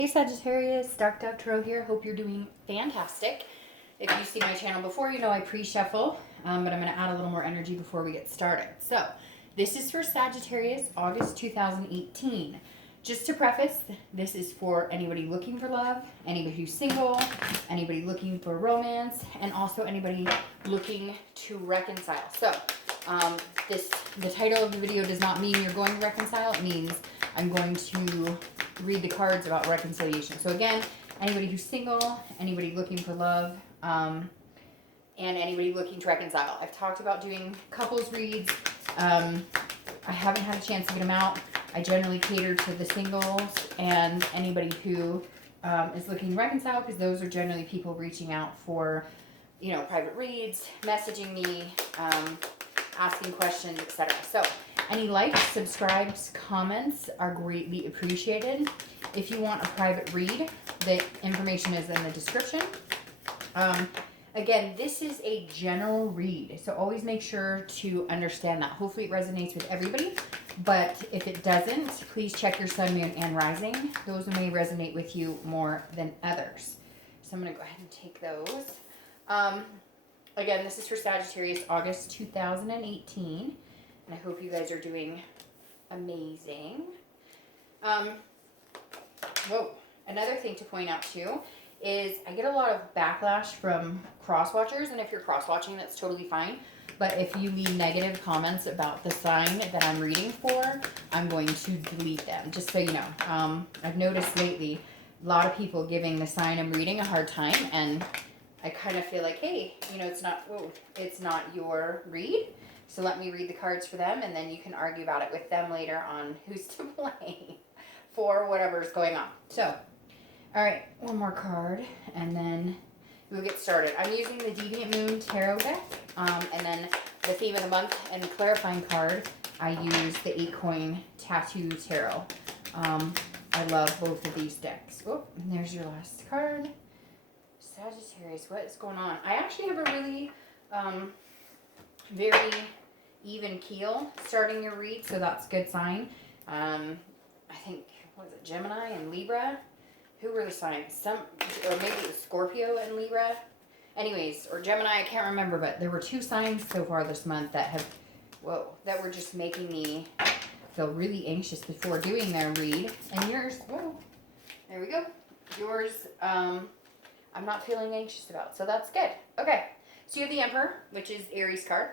Hey Sagittarius, Dark Dove Tarot here. Hope you're doing fantastic. If you see my channel before, you know I pre-shuffle, but I'm going to add a little more energy before we get started. So, this is for Sagittarius, August 2018. Just to preface, this is for anybody looking for love, anybody who's single, anybody looking for romance, and also anybody looking to reconcile. So, the title of the video does not mean you're going to reconcile. It means I'm going to read the cards about reconciliation. So again, anybody who's single, anybody looking for love, and anybody looking to reconcile. I've talked about doing couples reads. I haven't had a chance to get them out. I generally cater to the singles and anybody who is looking to reconcile, because those are generally people reaching out for, you know, private reads, messaging me, asking questions, etc. So any likes, subscribes, comments are greatly appreciated. If you want a private read, the information is in the description. Again, this is a general read, so always make sure to understand that. Hopefully it resonates with everybody, but if it doesn't, please check your sun, moon, and rising. Those may resonate with you more than others. So I'm going to go ahead and take those. Again, this is for Sagittarius, August 2018. And I hope you guys are doing amazing. Whoa. Another thing to point out too is I get a lot of backlash from cross-watchers. And if you're cross-watching, that's totally fine. But if you leave negative comments about the sign that I'm reading for, I'm going to delete them, just so you know. I've noticed lately a lot of people giving the sign I'm reading a hard time, and I kind of feel like, hey, you know, it's not your read. So let me read the cards for them, and then you can argue about it with them later on who's to blame for whatever's going on. So, all right, one more card, and then we'll get started. I'm using the Deviant Moon Tarot deck, and then the theme of the month and the clarifying card, I use the 8-coin Tattoo Tarot. I love both of these decks. Oh, and there's your last card. Sagittarius, what is going on? I actually have a really very even keel starting your read, so that's a good sign. I think, what is it, Gemini and Libra? Who were the signs? Or maybe it was Scorpio and Libra. Anyways, or Gemini, I can't remember, but there were 2 signs so far this month that have, that were just making me feel really anxious before doing their read. And yours, there we go. Yours, I'm not feeling anxious about, so that's good. Okay, so you have the Emperor, which is Aries card,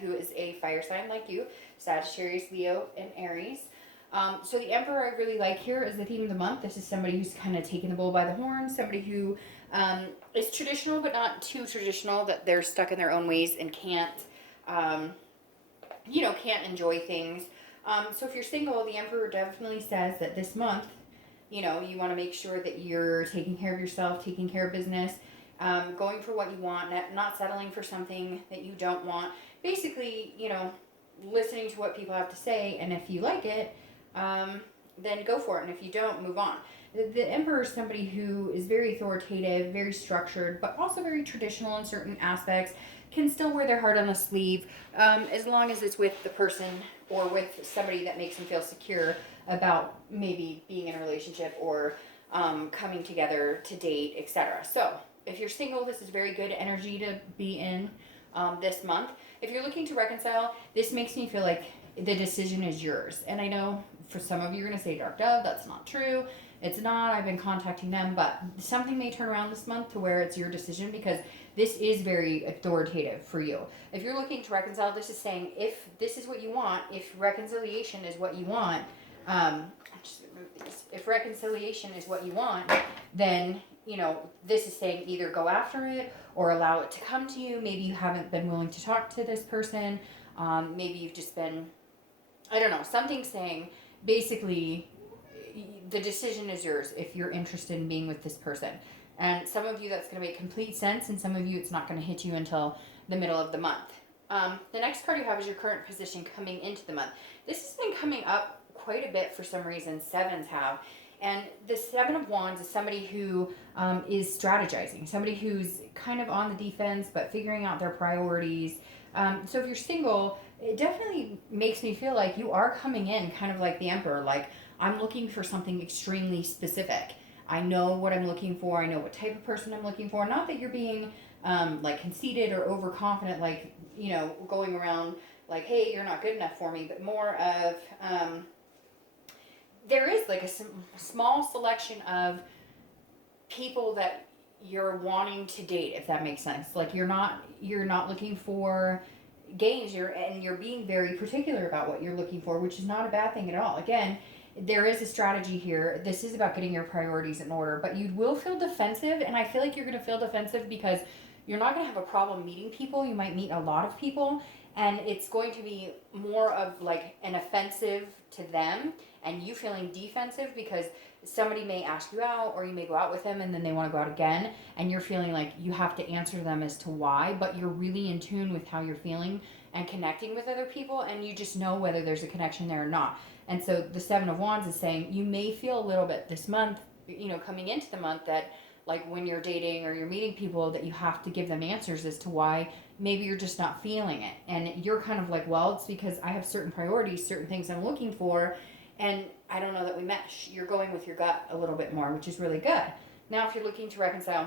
who is a fire sign like you, Sagittarius, Leo, and Aries. So the Emperor I really like here is the theme of the month. This is somebody who's kind of taking the bull by the horns, somebody who is traditional but not too traditional, that they're stuck in their own ways and can't, can't enjoy things. So if you're single, the Emperor definitely says that this month, you know, you want to make sure that you're taking care of yourself, taking care of business, going for what you want, not settling for something that you don't want. Basically, you know, listening to what people have to say, and if you like it, then go for it. And if you don't, move on. The Emperor is somebody who is very authoritative, very structured, but also very traditional in certain aspects, can still wear their heart on a sleeve, as long as it's with the person or with somebody that makes them feel secure about maybe being in a relationship or coming together to date, etc. So if you're single, this is very good energy to be in this month. If you're looking to reconcile, this makes me feel like the decision is yours. And I know for some of you, you're going to say, Dark Dove, that's not true. It's not. I've been contacting them, but something may turn around this month to where it's your decision, because this is very authoritative for you. If you're looking to reconcile, this is saying if this is what you want, if reconciliation is what you want, if reconciliation is what you want, then, you know, this is saying either go after it or allow it to come to you. Maybe you haven't been willing to talk to this person. Maybe you've just been, I don't know, something saying basically the decision is yours if you're interested in being with this person. And some of you that's going to make complete sense, and some of you it's not going to hit you until the middle of the month. The next card you have is your current position coming into the month. This has been coming up quite a bit for some reason. 7s have. And the 7 of Wands is somebody who is strategizing, somebody who's kind of on the defense but figuring out their priorities. So if you're single, it definitely makes me feel like you are coming in kind of like the Emperor, like I'm looking for something extremely specific. I know what I'm looking for. I know what type of person I'm looking for. Not that you're being like conceited or overconfident, like, you know, going around like, hey, you're not good enough for me, but more of there is like a small selection of people that you're wanting to date, if that makes sense. Like you're not looking for games, you're being very particular about what you're looking for, which is not a bad thing at all. Again, there is a strategy here. This is about getting your priorities in order, but you will feel defensive, and I feel like you're going to feel defensive because you're not going to have a problem meeting people. You might meet a lot of people, and it's going to be more of like an offensive to them and you feeling defensive because somebody may ask you out, or you may go out with them and then they want to go out again, and you're feeling like you have to answer them as to why, but you're really in tune with how you're feeling and connecting with other people, and you just know whether there's a connection there or not. And so the Seven of Wands is saying you may feel a little bit this month, you know, coming into the month, that like when you're dating or you're meeting people, that you have to give them answers as to why maybe you're just not feeling it. And you're kind of like, well, it's because I have certain priorities, certain things I'm looking for, and I don't know that we mesh. You're going with your gut a little bit more, which is really good. Now, if you're looking to reconcile,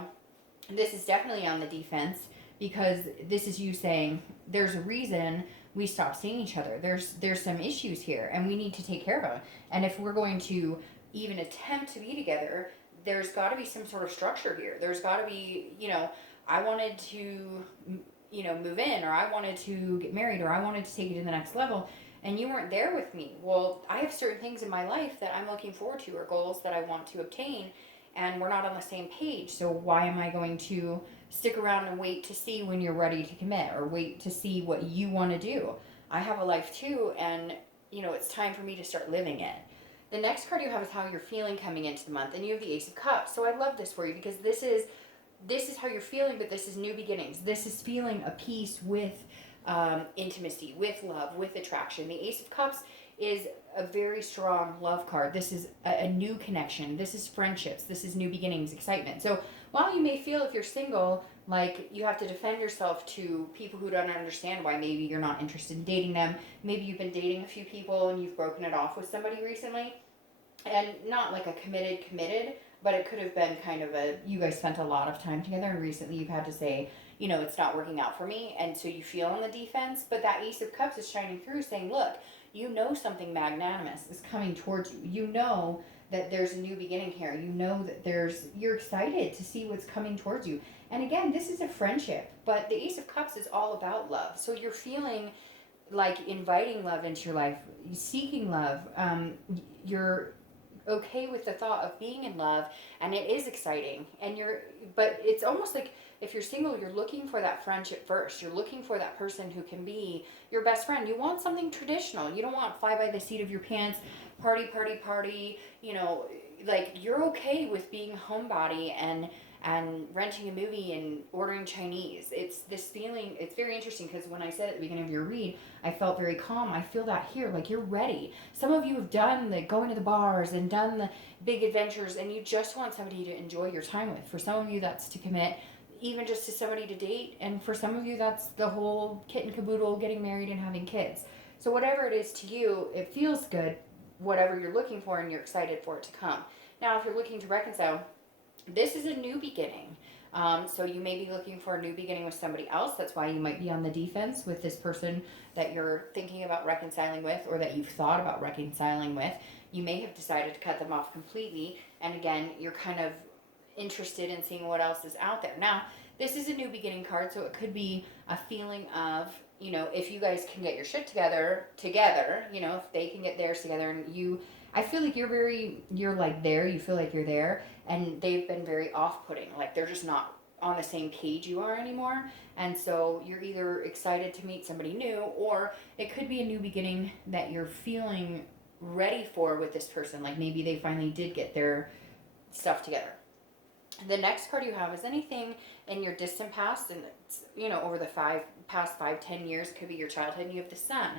this is definitely on the defense, because this is you saying there's a reason we stopped seeing each other. There's some issues here, and we need to take care of them. And if we're going to even attempt to be together, there's got to be some sort of structure here. There's got to be, you know, I wanted to, you know, move in, or I wanted to get married, or I wanted to take it to the next level, and you weren't there with me. Well, I have certain things in my life that I'm looking forward to, or goals that I want to obtain, and we're not on the same page. So why am I going to stick around and wait to see when you're ready to commit, or wait to see what you want to do? I have a life too, and, you know, it's time for me to start living it. The next card you have is how you're feeling coming into the month, and you have the Ace of Cups. So I love this for you because this is how you're feeling, but this is new beginnings. This is feeling a peace with intimacy, with love, with attraction. The Ace of Cups is a very strong love card. This is a new connection. This is friendships. This is new beginnings, excitement. So while you may feel, if you're single, like you have to defend yourself to people who don't understand why maybe you're not interested in dating them. Maybe you've been dating a few people and you've broken it off with somebody recently. And not like a committed, but it could have been kind of you guys spent a lot of time together, and recently you've had to say, you know, it's not working out for me, and so you feel on the defense. But that Ace of Cups is shining through, saying, look, you know something magnanimous is coming towards you. You know that there's a new beginning here. You know that you're excited to see what's coming towards you. And again, this is a friendship, but the Ace of Cups is all about love. So you're feeling like inviting love into your life, seeking love. You're okay with the thought of being in love, and it is exciting, but it's almost like if you're single, you're looking for that friendship first. You're looking for that person who can be your best friend. You want something traditional. You don't want fly by the seat of your pants, party, you know, like you're okay with being a homebody and renting a movie and ordering Chinese. It's this feeling, it's very interesting because when I said at the beginning of your read, I felt very calm. I feel that here, like you're ready. Some of you have done the going to the bars and done the big adventures, and you just want somebody to enjoy your time with. For some of you, that's to commit, even just to somebody to date. And for some of you, that's the whole kit and caboodle, getting married and having kids. So whatever it is to you, it feels good, whatever you're looking for, and you're excited for it to come. Now, if you're looking to reconcile, this is a new beginning. So you may be looking for a new beginning with somebody else. That's why you might be on the defense with this person that you're thinking about reconciling with, or that you've thought about reconciling with. You may have decided to cut them off completely. And again, you're kind of interested in seeing what else is out there. Now, this is a new beginning card, so it could be a feeling of, you know, if you guys can get your shit together, you know, if they can get theirs together, and I feel like you're like there, you feel like you're there, and they've been very off-putting, like they're just not on the same page you are anymore, and so you're either excited to meet somebody new, or it could be a new beginning that you're feeling ready for with this person, like maybe they finally did get their stuff together. The next card you have is anything in your distant past, and it's, you know, over the past 5-10 years, could be your childhood, and you have the Sun.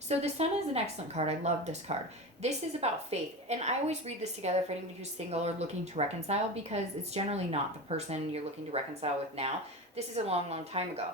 So the Sun is an excellent card. I love this card. This is about faith, and I always read this together for anybody who's single or looking to reconcile, because it's generally not the person you're looking to reconcile with now. This is a long, long time ago,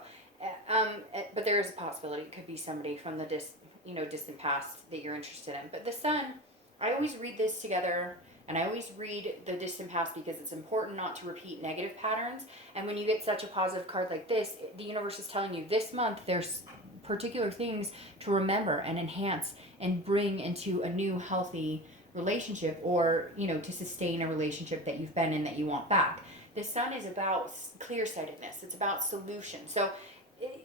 but there is a possibility it could be somebody from the distant past that you're interested in. But the Sun, I always read this together And I always read the distant past because it's important not to repeat negative patterns. And when you get such a positive card like this, the universe is telling you this month there's particular things to remember and enhance and bring into a new healthy relationship, or to sustain a relationship that you've been in that you want back. The sun is about clear-sightedness. It's about solution. So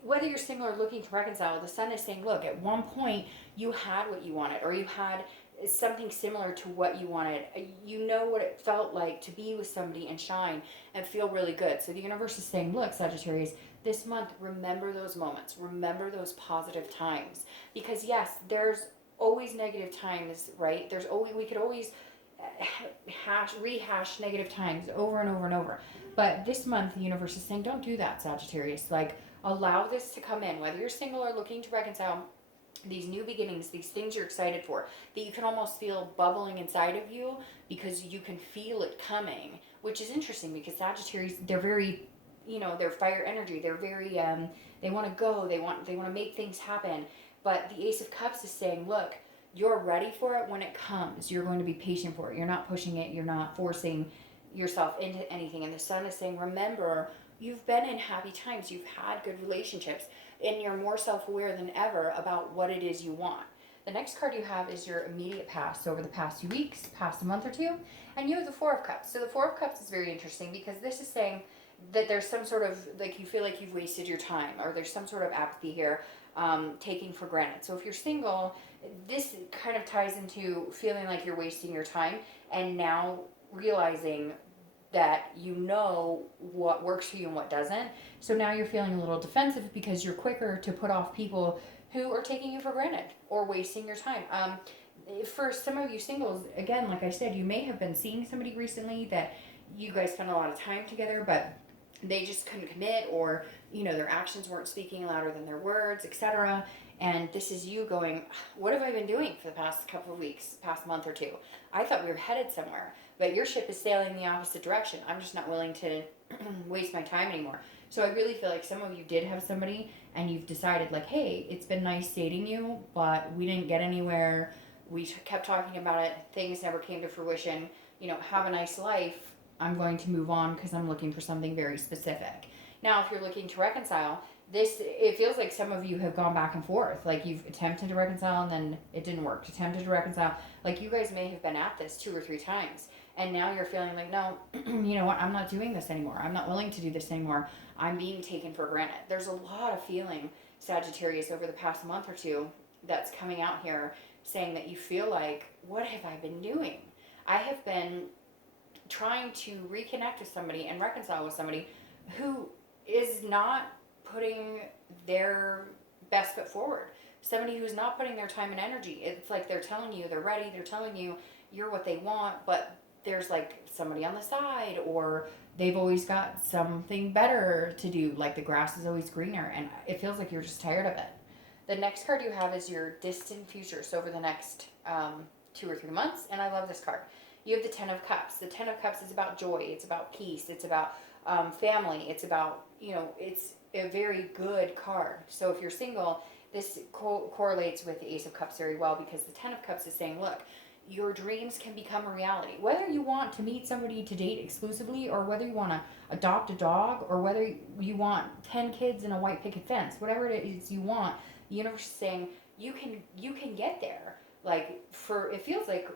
whether you're single or looking to reconcile, the sun is saying, look, at one point you had what you wanted, or you had something similar to what you wanted. You know what it felt like to be with somebody and shine and feel really good. So the universe is saying, look, Sagittarius, this month, remember those moments. Remember those positive times. Because yes, there's always negative times, right? We could always rehash negative times over and over and over. But this month, the universe is saying, don't do that, Sagittarius. Like, allow this to come in, whether you're single or looking to reconcile. These new beginnings, these things you're excited for, that you can almost feel bubbling inside of you because you can feel it coming, which is interesting because Sagittarius, they're very, they're fire energy. They're very, they want to go, they want to make things happen. But the Ace of Cups is saying, look, you're ready for it when it comes. You're going to be patient for it. You're not pushing it. You're not forcing yourself into anything. And the Sun is saying, remember, you've been in happy times. You've had good relationships. And you're more self-aware than ever about what it is you want. The next card you have is your immediate past, over the past few weeks, past a month or two. And you have the Four of Cups. So the Four of Cups is very interesting because this is saying that there's some sort of, like, you feel like you've wasted your time, or there's some sort of apathy here, taking for granted. So if you're single, this kind of ties into feeling like you're wasting your time and now realizing that you know what works for you and what doesn't. So now you're feeling a little defensive because you're quicker to put off people who are taking you for granted or wasting your time. For some of you singles, again, like I said, you may have been seeing somebody recently that you guys spent a lot of time together, but they just couldn't commit, or their actions weren't speaking louder than their words, etc. And this is you going, what have I been doing for the past couple of weeks, past month or two? I thought we were headed somewhere, but your ship is sailing the opposite direction. I'm just not willing to waste my time anymore. So I really feel like some of you did have somebody and you've decided, like, hey, it's been nice dating you, but we didn't get anywhere. We kept talking about it. Things never came to fruition. Have a nice life. I'm going to move on because I'm looking for something very specific. Now, if you're looking to reconcile, it feels like some of you have gone back and forth. Like, you've attempted to reconcile and then it didn't work. Attempted to reconcile. Like, you guys may have been at this 2 or 3 times. And now you're feeling like, no, you know what? I'm not doing this anymore. I'm not willing to do this anymore. I'm being taken for granted. There's a lot of feeling, Sagittarius, over the past month or two that's coming out here saying that you feel like, what have I been doing? I have been trying to reconnect with somebody and reconcile with somebody who is not putting their best foot forward. Somebody who's not putting their time and energy. It's like they're telling you they're ready, they're telling you you're what they want, but there's like somebody on the side, or they've always got something better to do, like the grass is always greener, and it feels like you're just tired of it. The next card you have is your distant future, so over the next 2 or 3 months, and I love this card. You have the Ten of Cups. The Ten of Cups is about joy. It's about peace. It's about family. It's about, it's a very good card. So if you're single, this correlates with the Ace of Cups very well, because the Ten of Cups is saying, look, your dreams can become a reality. Whether you want to meet somebody to date exclusively, or whether you want to adopt a dog, or whether you want 10 kids in a white picket fence, whatever it is you want, the universe is saying you can get there. Like, it feels like,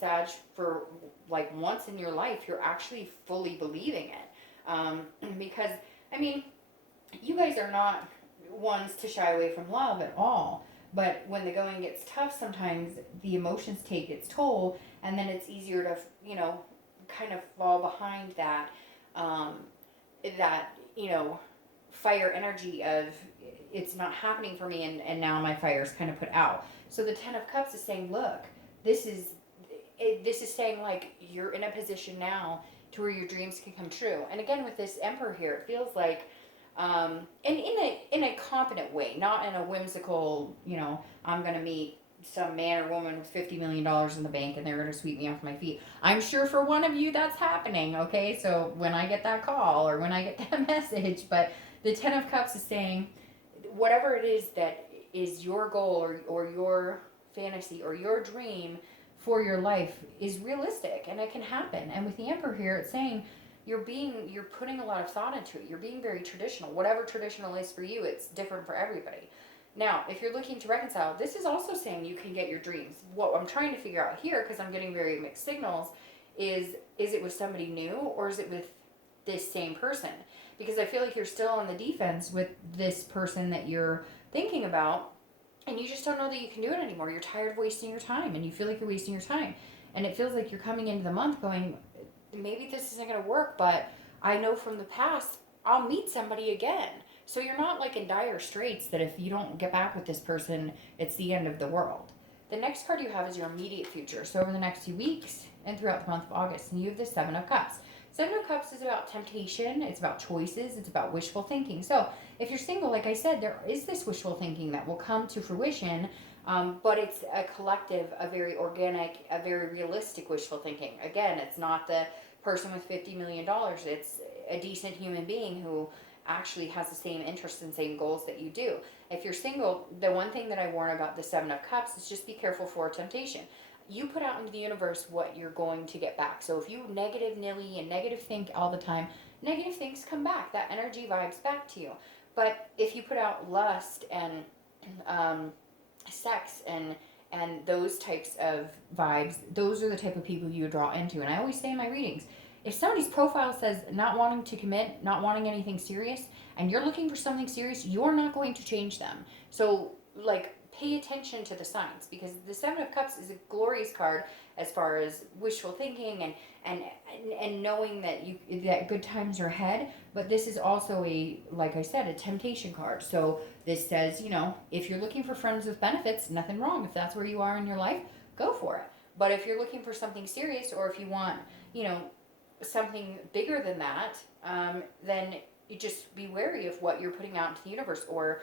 Sag, for like once in your life, you're actually fully believing it. Because, you guys are not ones to shy away from love at all. But when the going gets tough, sometimes the emotions take its toll, and then it's easier to, kind of fall behind that, fire energy of, it's not happening for me, and now my fire's kind of put out. So the Ten of Cups is saying, look, this is saying, like, you're in a position now to where your dreams can come true. And again, with this Emperor here, it feels like, and in a competent way, not in a whimsical, I'm going to meet some man or woman with $50 million in the bank and they're going to sweep me off my feet. I'm sure for one of you that's happening, okay? So when I get that call or when I get that message, but the Ten of Cups is saying, whatever it is that is your goal or your fantasy or your dream, for your life is realistic and it can happen. And with the Emperor here, it's saying you're putting a lot of thought into it. You're being very traditional. Whatever traditional is for you, it's different for everybody. Now, if you're looking to reconcile, this is also saying you can get your dreams. What I'm trying to figure out here, because I'm getting very mixed signals, is it with somebody new or is it with this same person? Because I feel like you're still on the defense with this person that you're thinking about, and you just don't know that you can do it anymore. You're tired of wasting your time, and you feel like you're wasting your time. And it feels like you're coming into the month going, maybe this isn't going to work, but I know from the past I'll meet somebody again. So you're not like in dire straits that if you don't get back with this person, it's the end of the world. The next card you have is your immediate future. So over the next few weeks and throughout the month of August, and you have the Seven of Cups. Seven of Cups is about temptation, it's about choices, it's about wishful thinking. So if you're single, like I said, there is this wishful thinking that will come to fruition, but it's a collective, a very organic, a very realistic wishful thinking. Again, it's not the person with $50 million. It's a decent human being who actually has the same interests and same goals that you do. If you're single, the one thing that I warn about the Seven of Cups is just be careful for temptation. You put out into the universe what you're going to get back. So if you negative nilly and negative think all the time, negative things come back. That energy vibes back to you. But if you put out lust and sex and those types of vibes, those are the type of people you draw into. And I always say in my readings, if somebody's profile says not wanting to commit, not wanting anything serious, and you're looking for something serious, you're not going to change them. So, like, pay attention to the signs, because the Seven of Cups is a glorious card as far as wishful thinking and knowing that good times are ahead. But this is also like I said, a temptation card. So this says, if you're looking for friends with benefits, nothing wrong. If that's where you are in your life, go for it. But if you're looking for something serious, or if you want, something bigger than that, then you just be wary of what you're putting out into the universe, or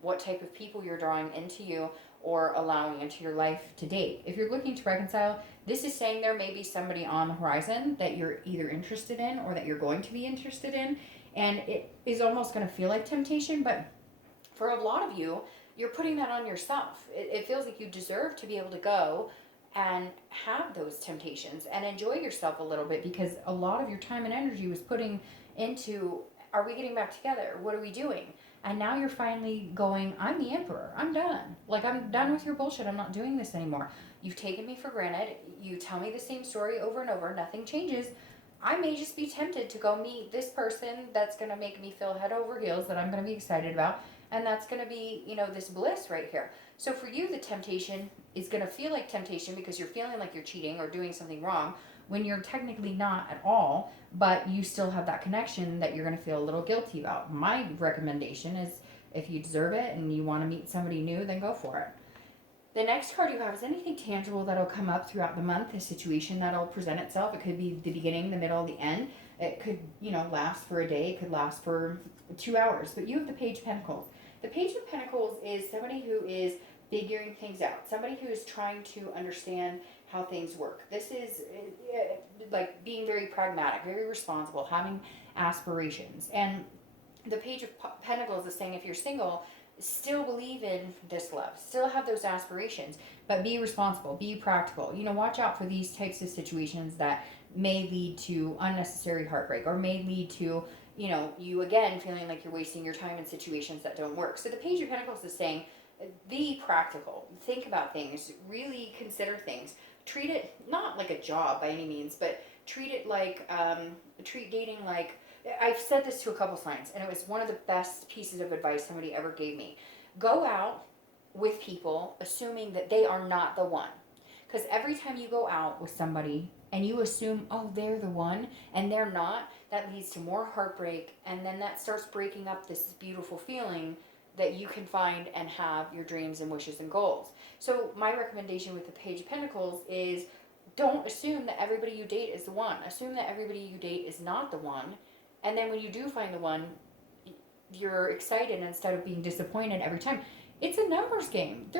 what type of people you're drawing into you or allowing into your life to date. If you're looking to reconcile, this is saying there may be somebody on the horizon that you're either interested in or that you're going to be interested in, and it is almost going to feel like temptation, but for a lot of you, you're putting that on yourself. It feels like you deserve to be able to go and have those temptations and enjoy yourself a little bit, because a lot of your time and energy was putting into, are we getting back together? What are we doing? And now you're finally going, I'm the Emperor. I'm done. Like, I'm done with your bullshit. I'm not doing this anymore. You've taken me for granted. You tell me the same story over and over. Nothing changes. I may just be tempted to go meet this person that's going to make me feel head over heels, that I'm going to be excited about. And that's going to be, this bliss right here. So for you, the temptation is going to feel like temptation because you're feeling like you're cheating or doing something wrong when you're technically not at all, but you still have that connection that you're going to feel a little guilty about. My recommendation is, if you deserve it and you want to meet somebody new, then go for it. The next card you have is anything tangible that'll come up throughout the month, a situation that'll present itself. It could be the beginning, the middle, the end. It could, last for a day. It could last for 2 hours. But you have the Page of Pentacles. The Page of Pentacles is somebody who is figuring things out, somebody who is trying to understand how things work. This is like being very pragmatic, very responsible, having aspirations. And the Page of Pentacles is saying, if you're single, still believe in this love, still have those aspirations, but be responsible, be practical. Watch out for these types of situations that may lead to unnecessary heartbreak, or may lead to you again feeling like you're wasting your time in situations that don't work. So the Page of Pentacles is saying, be practical, think about things, really consider things. Treat it not like a job by any means, but treat it like, treat dating like, I've said this to a couple clients, and it was one of the best pieces of advice somebody ever gave me. Go out with people assuming that they are not the one. Because every time you go out with somebody and you assume, oh, they're the one, and they're not, that leads to more heartbreak, and then that starts breaking up this beautiful feeling that you can find and have your dreams and wishes and goals. So my recommendation with the Page of Pentacles is, don't assume that everybody you date is the one. Assume that everybody you date is not the one. And then when you do find the one, you're excited instead of being disappointed every time. It's a numbers game.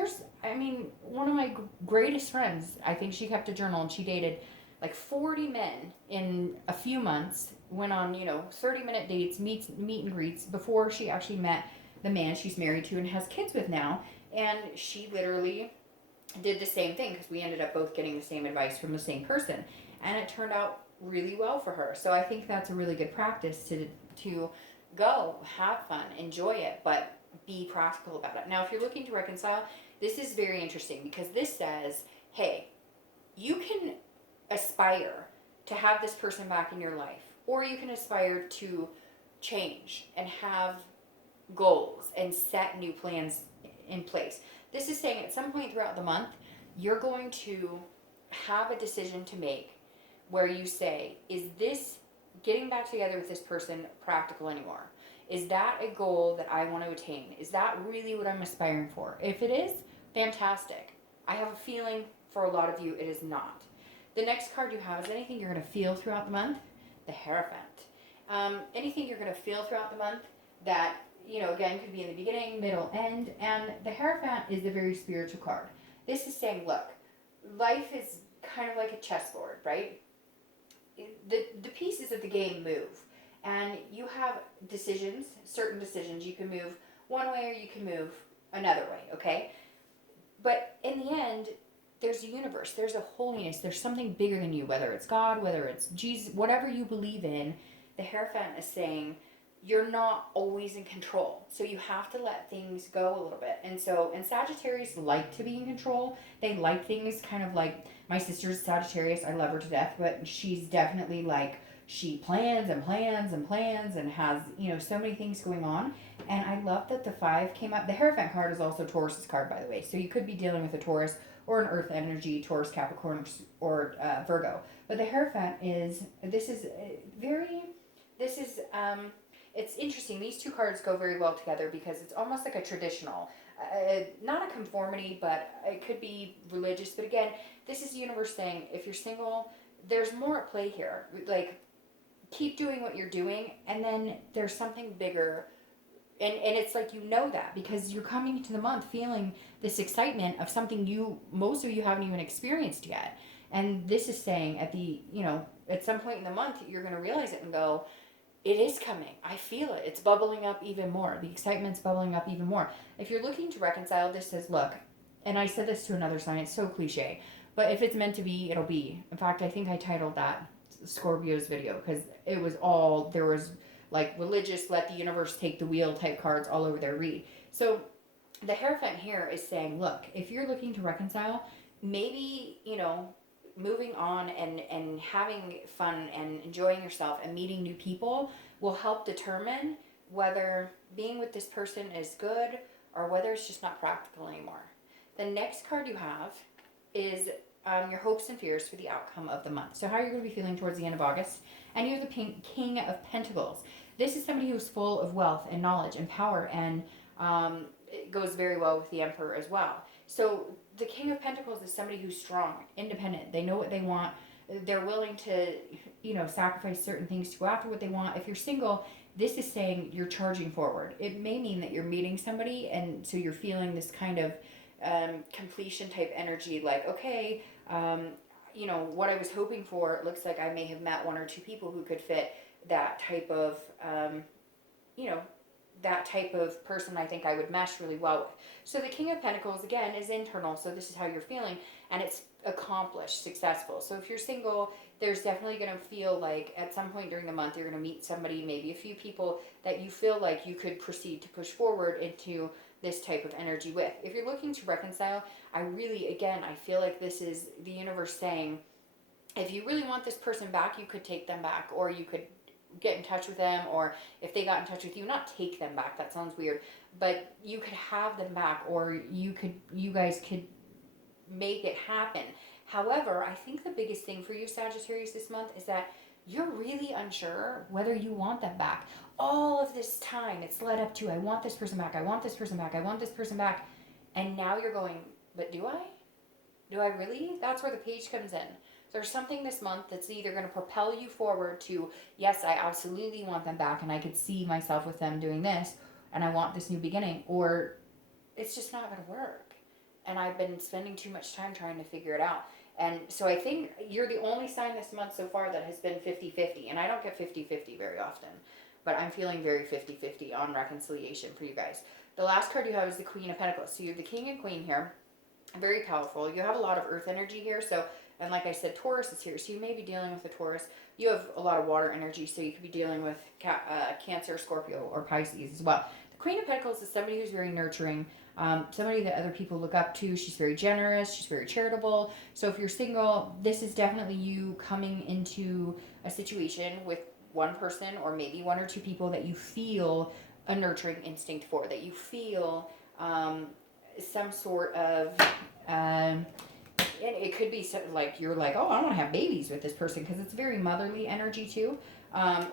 One of my greatest friends, I think she kept a journal, and she dated like 40 men in a few months, went on, 30-minute dates, meet and greets before she actually met the man she's married to and has kids with now. And she literally did the same thing because we ended up both getting the same advice from the same person, and it turned out really well for her. So I think that's a really good practice to go have fun, enjoy it, but be practical about it. Now, if you're looking to reconcile, this is very interesting because this says, hey, you can aspire to have this person back in your life, or you can aspire to change and have goals and set new plans in place. This is saying at some point throughout the month, you're going to have a decision to make where you say, is this getting back together with this person practical anymore? Is that a goal that I want to attain? Is that really what I'm aspiring for? If it is, fantastic. I have a feeling for a lot of you it is not. The next card you have is anything you're going to feel throughout the month, the Hierophant. Anything you're going to feel throughout the month that, again, could be in the beginning, middle, end. And the Hierophant is a very spiritual card. This is saying, look, life is kind of like a chessboard, right? The pieces of the game move. And you have decisions, certain decisions. You can move one way or you can move another way, okay? But in the end, there's a universe, there's a holiness, there's something bigger than you, whether it's God, whether it's Jesus, whatever you believe in. The Hierophant is saying you're not always in control. So you have to let things go a little bit. And Sagittarius like to be in control. They like things kind of like, my sister's Sagittarius, I love her to death, but she's definitely like, she plans and plans and plans and has, so many things going on. And I love that the 5 came up. The Hierophant card is also Taurus's card, by the way. So you could be dealing with a Taurus or an Earth energy, Taurus, Capricorn, or Virgo. But the Hierophant it's interesting. These two cards go very well together because it's almost like a traditional, not a conformity, but it could be religious. But again, this is the universe saying, if you're single, there's more at play here. Like, keep doing what you're doing, and then there's something bigger. And it's like, that because you're coming into the month feeling this excitement of something most of you haven't even experienced yet. And this is saying at some point in the month, you're going to realize it and go, it is coming. I feel it. It's bubbling up even more. The excitement's bubbling up even more. If you're looking to reconcile, this says, look, and I said this to another sign, it's so cliche, but if it's meant to be, it'll be. In fact, I think I titled that Scorpio's video because there was like religious, let the universe take the wheel type cards all over their read. So the Hierophant here is saying, look, if you're looking to reconcile, maybe, moving on and having fun and enjoying yourself and meeting new people will help determine whether being with this person is good or whether it's just not practical anymore. The next card you have is your hopes and fears for the outcome of the month. So how you're going to be feeling towards the end of August. And you're the King of Pentacles. This is somebody who's full of wealth and knowledge and power, and it goes very well with the Emperor as well. So the King of Pentacles is somebody who's strong, independent. They know what they want. They're willing to, sacrifice certain things to go after what they want. If you're single, this is saying you're charging forward. It may mean that you're meeting somebody, and so you're feeling this kind of completion type energy, like, okay, what I was hoping for, it looks like I may have met 1 or 2 people who could fit that type of, that type of person I think I would mesh really well with. So the King of Pentacles, again, is internal, so this is how you're feeling, and it's accomplished, successful. So if you're single, there's definitely going to feel like at some point during the month you're going to meet somebody, maybe a few people that you feel like you could proceed to push forward into this type of energy with. If you're looking to reconcile, I feel like this is the universe saying, if you really want this person back, you could take them back, or you could get in touch with them, or if they got in touch with you, not take them back, that sounds weird, but you could have them back, or you guys could make it happen. However, I think the biggest thing for you, Sagittarius, this month is that you're really unsure whether you want them back. All of this time it's led up to, I want this person back, I want this person back, I want this person back, and now you're going, but do I? Do I really? That's where the Page comes in. There's something this month that's either going to propel you forward to, yes, I absolutely want them back and I could see myself with them doing this and I want this new beginning, or it's just not going to work. And I've been spending too much time trying to figure it out. And so I think you're the only sign this month so far that has been 50-50. And I don't get 50-50 very often, but I'm feeling very 50-50 on reconciliation for you guys. The last card you have is the Queen of Pentacles. So you have the King and Queen here. Very powerful. You have a lot of earth energy here. So, and like I said, Taurus is here. So you may be dealing with a Taurus. You have a lot of water energy. So you could be dealing with Cancer, Scorpio, or Pisces as well. The Queen of Pentacles is somebody who's very nurturing, somebody that other people look up to. She's very generous. She's very charitable. So if you're single, this is definitely you coming into a situation with one person or maybe one or two people that you feel a nurturing instinct for, that you feel some sort of, and it could be like you're like, oh, I want to have babies with this person, because it's very motherly energy too.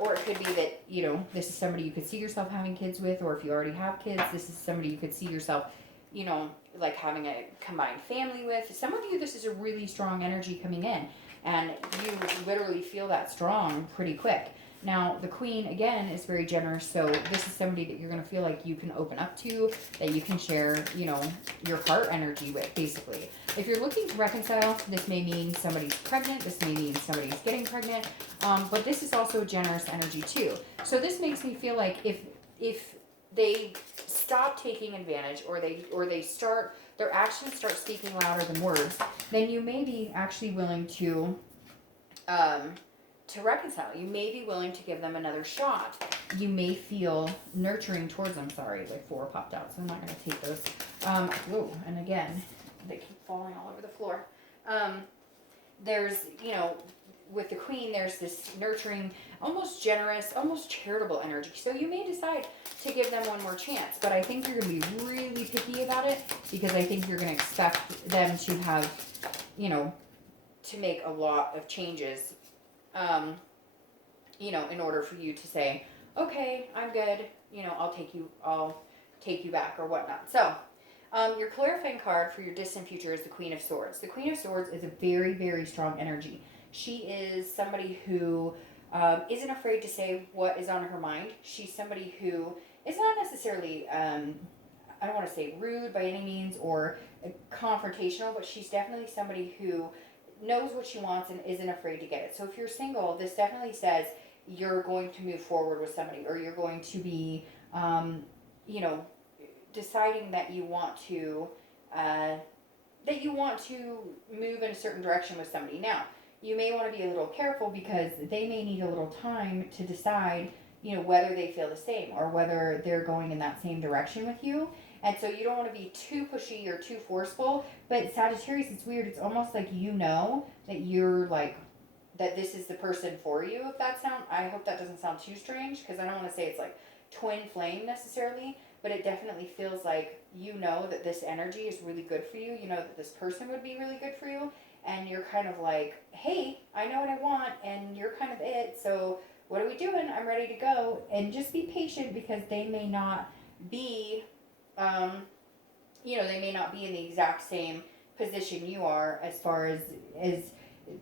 Or it could be that, you know, this is somebody you could see yourself having kids with, or if you already have kids, this is somebody you could see yourself, you know, like having a combined family with. Some of you, this is a really strong energy coming in, and you literally feel that strong pretty quick. Now, the Queen, again, is very generous, so this is somebody that you're going to feel like you can open up to, that you can share, you know, your heart energy with, basically. If you're looking to reconcile, this may mean somebody's pregnant, this may mean somebody's getting pregnant, but this is also a generous energy, too. So this makes me feel like if they stop taking advantage, or they start, their actions start speaking louder than words, then you may be actually willing to reconcile. You may be willing to give them another shot. You may feel nurturing towards them. Sorry, like 4 popped out, so I'm not going to take those. Whoa, and again, they keep falling all over the floor. There's, you know, with the Queen, there's this nurturing, almost generous, almost charitable energy. So you may decide to give them one more chance, but I think you're going to be really picky about it, because I think you're going to expect them to have, you know, to make a lot of changes, you know, in order for you to say, okay, I'm good, you know, I'll take you back or whatnot. So, your clarifying card for your distant future is the Queen of Swords. The Queen of Swords is a very, very strong energy. She is somebody who isn't afraid to say what is on her mind. She's somebody who is not necessarily, I don't want to say rude by any means or confrontational, but she's definitely somebody who knows what she wants and isn't afraid to get it. So if you're single, this definitely says you're going to move forward with somebody, or you're going to be, you know, deciding that you want to move in a certain direction with somebody. Now, you may want to be a little careful, because they may need a little time to decide, you know, whether they feel the same or whether they're going in that same direction with you. And so you don't want to be too pushy or too forceful. But Sagittarius, it's weird. It's almost like you know that you're like, that this is the person for you. If that sound, I hope that doesn't sound too strange, because I don't want to say it's like twin flame necessarily, but it definitely feels like you know that this energy is really good for you. You know that this person would be really good for you. And you're kind of like, hey, I know what I want, and you're kind of it. So what are we doing? I'm ready to go. And just be patient, because they may not be, you know, they may not be in the exact same position you are, as far as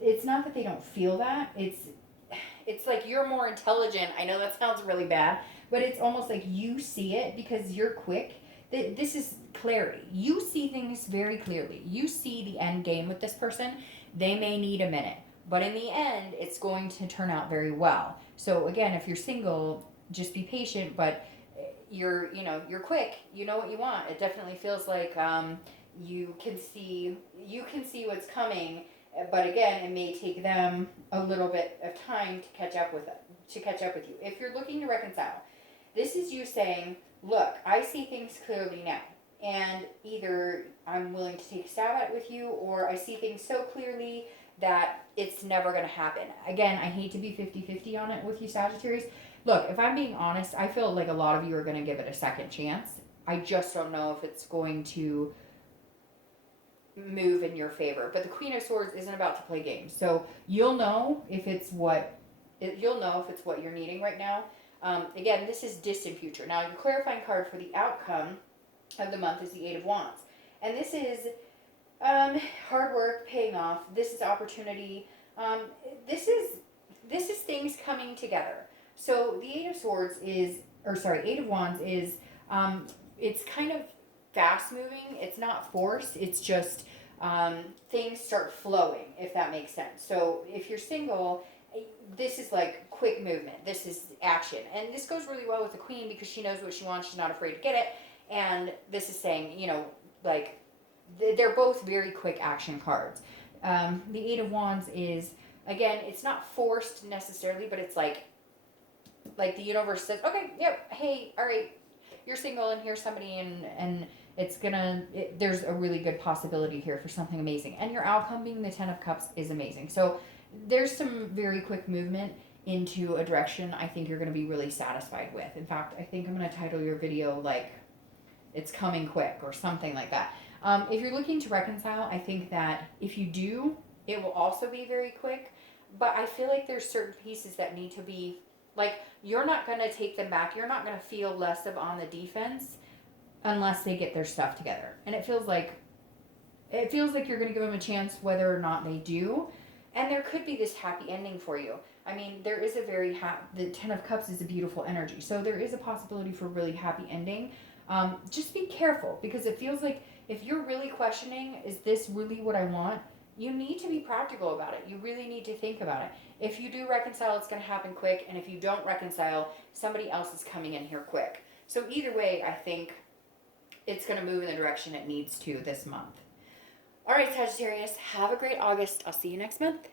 it's not that they don't feel that. It's like you're more intelligent. I know that sounds really bad, but it's almost like you see it because you're quick. This is clarity. You see things very clearly. You see the end game with this person. They may need a minute, but in the end, it's going to turn out very well. So again, if you're single, just be patient, but you're quick. You know what you want. It definitely feels like you can see what's coming, but again, it may take them a little bit of time to catch up with you. If you're looking to reconcile, this is you saying, look, I see things clearly now, and either I'm willing to take a stab at it with you, or I see things so clearly that it's never going to happen. Again, I hate to be 50-50 on it with you, Sagittarius. Look, if I'm being honest, I feel like a lot of you are going to give it a second chance. I just don't know if it's going to move in your favor. But the Queen of Swords isn't about to play games. So you'll know if it's what you're needing right now. Again, this is distant future. Now, your clarifying card for the outcome of the month is the Eight of Wands. And this is hard work paying off. This is opportunity. This is things coming together. So the Eight of Wands is, it's kind of fast moving. It's not forced. It's just things start flowing, if that makes sense. So if you're single, this is like quick movement. This is action. And this goes really well with the Queen, because she knows what she wants. She's not afraid to get it. And this is saying, you know, like, they're both very quick action cards. The Eight of Wands is, again, it's not forced necessarily, but it's like the universe says, okay, yep, hey, all right, you're single and here's somebody, and it's gonna, there's a really good possibility here for something amazing. And your outcome being the Ten of Cups is amazing. So there's some very quick movement into a direction I think you're going to be really satisfied with. In fact, I think I'm going to title your video like it's coming quick or something like that. If you're looking to reconcile, I think that if you do, it will also be very quick. But I feel like there's certain pieces that need to be, like, you're not going to take them back. You're not going to feel less of on the defense unless they get their stuff together. And it feels like you're going to give them a chance whether or not they do. And there could be this happy ending for you. I mean, there is a very the Ten of Cups is a beautiful energy. So there is a possibility for a really happy ending. Just be careful, because it feels like if you're really questioning, is this really what I want? You need to be practical about it. You really need to think about it. If you do reconcile, it's going to happen quick. And if you don't reconcile, somebody else is coming in here quick. So either way, I think it's going to move in the direction it needs to this month. All right, Sagittarius, have a great August. I'll see you next month.